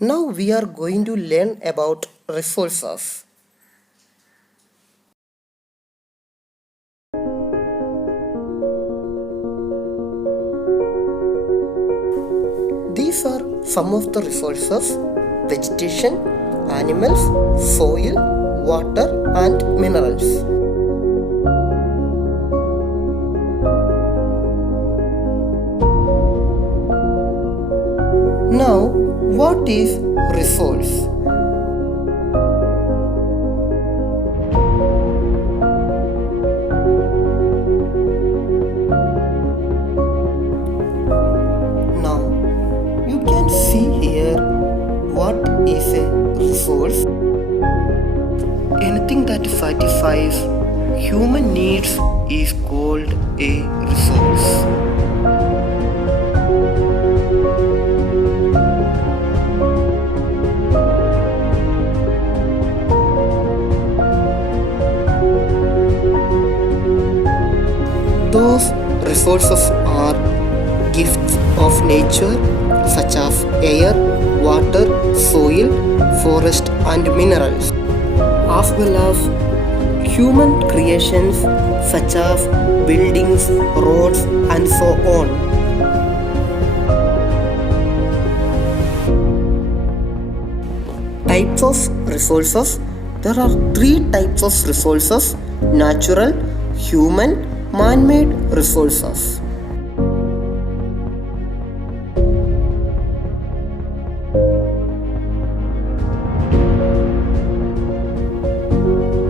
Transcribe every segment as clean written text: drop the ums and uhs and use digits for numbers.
Now we are going to learn about resources. These are some of the resources: vegetation, animals, soil, water, and minerals. Now, what is resource? Now, you can see here what is a resource. Anything that satisfies human needs is called a resource. Those resources are gifts of nature such as air, water, soil, forest and minerals, as well as human creations such as buildings, roads and so on. Types of resources. There are three types of resources: natural, human, man-made resources.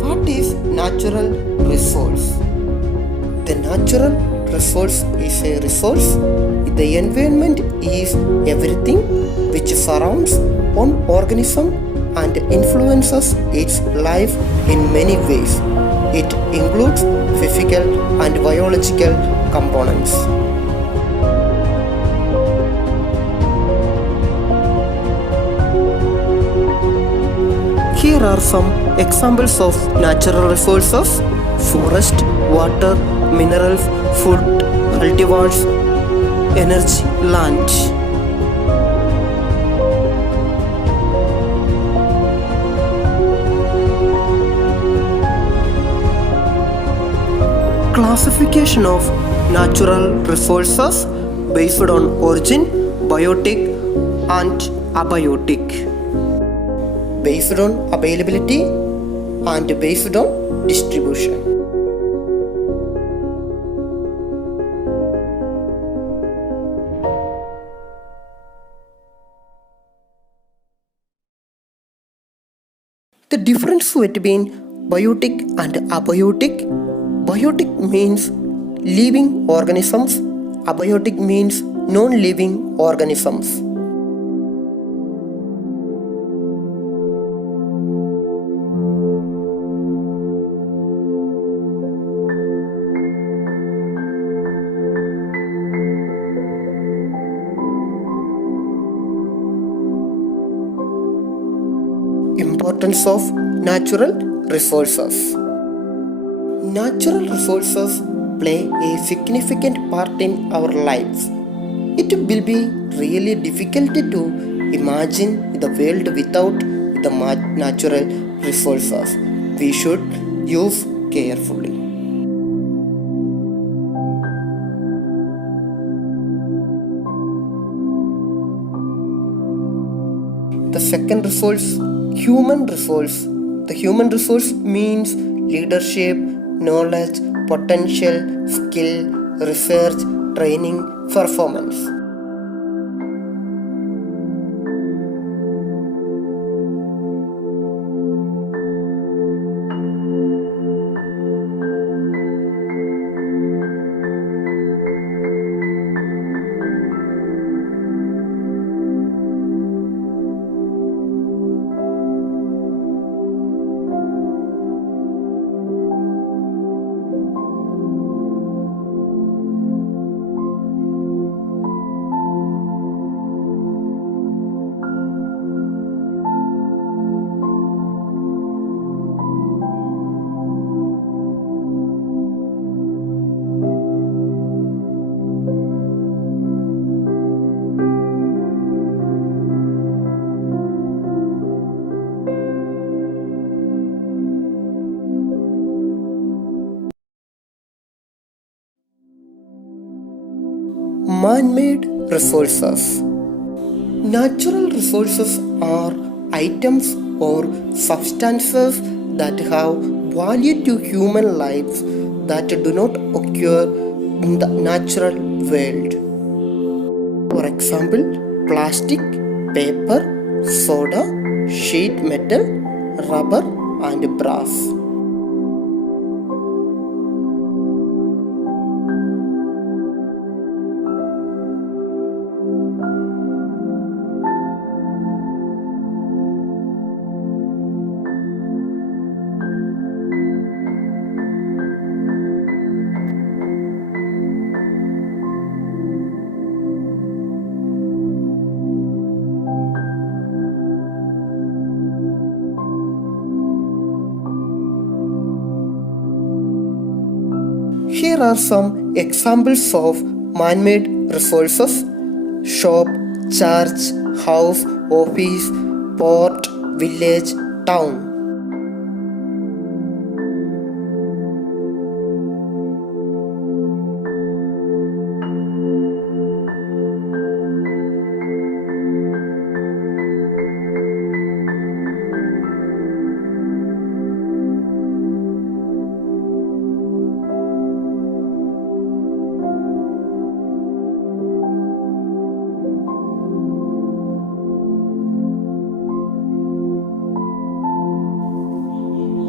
What is natural resource? The natural resource is a resource. The environment is everything which surrounds one organism and influences its life in many ways. It includes physical and biological components. Here are some examples of natural resources: forest, water, minerals, food, cultivars, energy, land. Classification of natural resources based on origin, biotic and abiotic, based on availability and based on distribution. The difference between biotic and abiotic: biotic means living organisms, abiotic means non-living organisms. Importance of natural resources. Natural resources play a significant part in our lives. It will be really difficult to imagine the world without the natural resources. We should use carefully. The second resource, human resource. The human resource means leadership, knowledge, potential, skill, research, training, performance. Man-made resources. Natural resources are items or substances that have value to human lives that do not occur in the natural world. For example, plastic, paper, soda, sheet metal, rubber, and brass. Here are some examples of man-made resources: shop, church, house, office, port, village, town.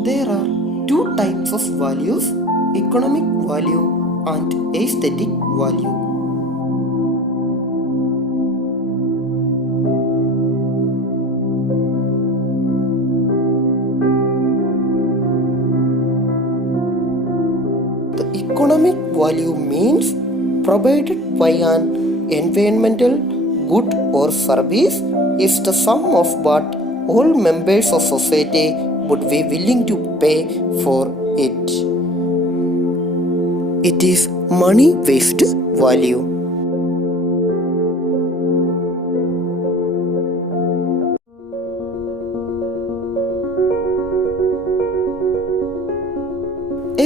There are two types of values: economic value and aesthetic value. The economic value means provided by an environmental good or service is the sum of what all members of society would be willing to pay for it. It is money-based value.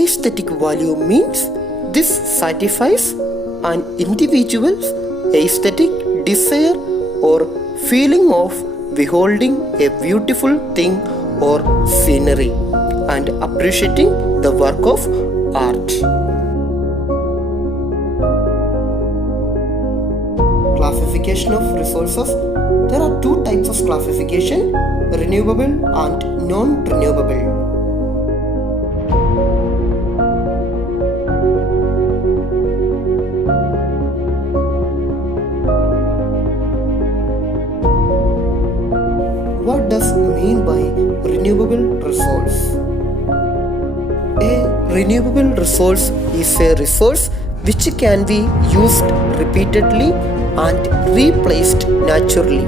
Aesthetic value means this satisfies an individual's aesthetic desire or feeling of beholding a beautiful thing or scenery and appreciating the work of art. Classification of resources. There are two types of classification: renewable and non-renewable. What does mean by renewable resource? A renewable resource is a resource which can be used repeatedly and replaced naturally.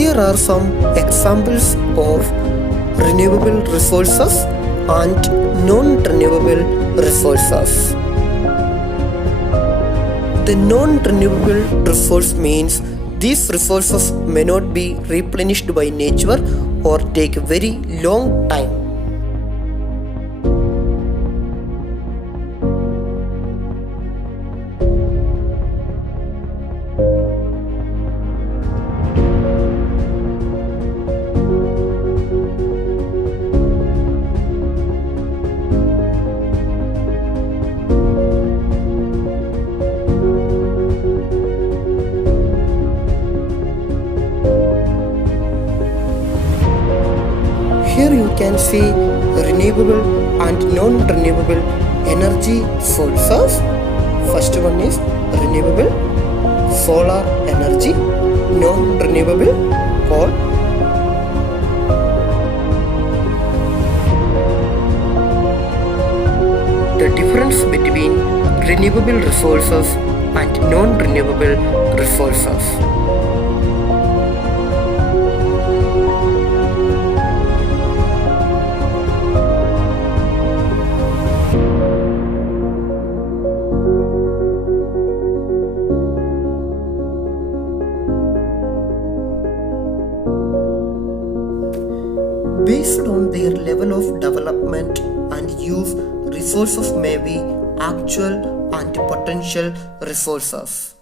Here are some examples of renewable resources and non-renewable resources. The non-renewable resource means these resources may not be replenished by nature or take a very long time. Here you can see renewable and non-renewable energy sources. First one is renewable solar energy, non-renewable coal. The difference between renewable resources and non-renewable resources. based on their level of development and use. Resources may be actual and potential resources.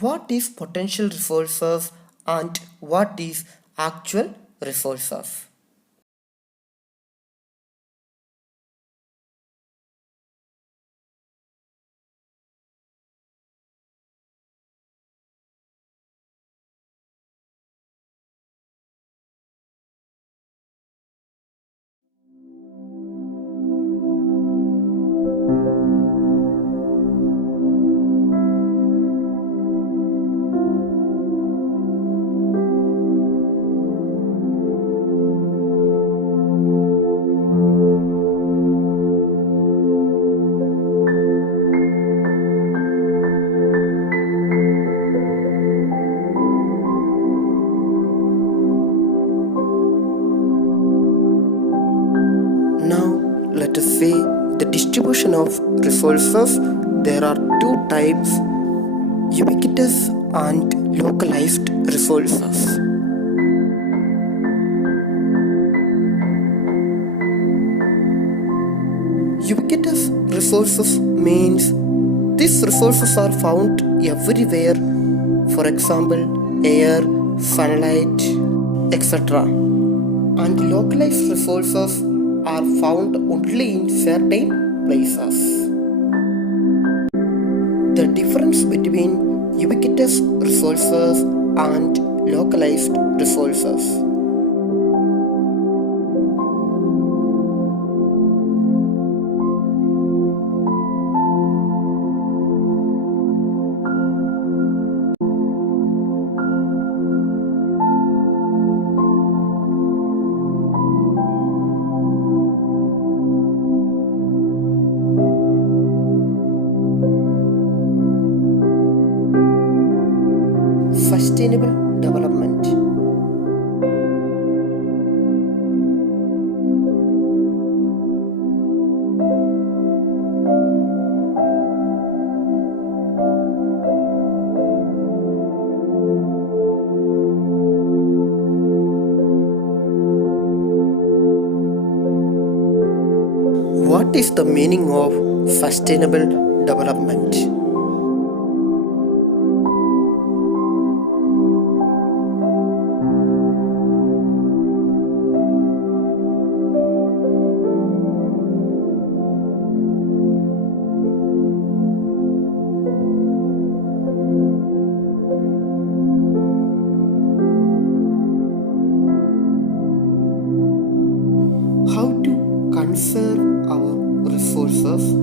What is potential resources and what is actual resources? Now, let us see the distribution of resources. There are two types: ubiquitous and localized resources. Ubiquitous resources means these resources are found everywhere, for example, air, sunlight, etc. And localized resources are found only in certain places. The difference between ubiquitous resources and localized resources. Sustainable development. What is the meaning of sustainable development? How to conserve our resources?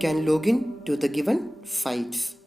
can log in to the given sites.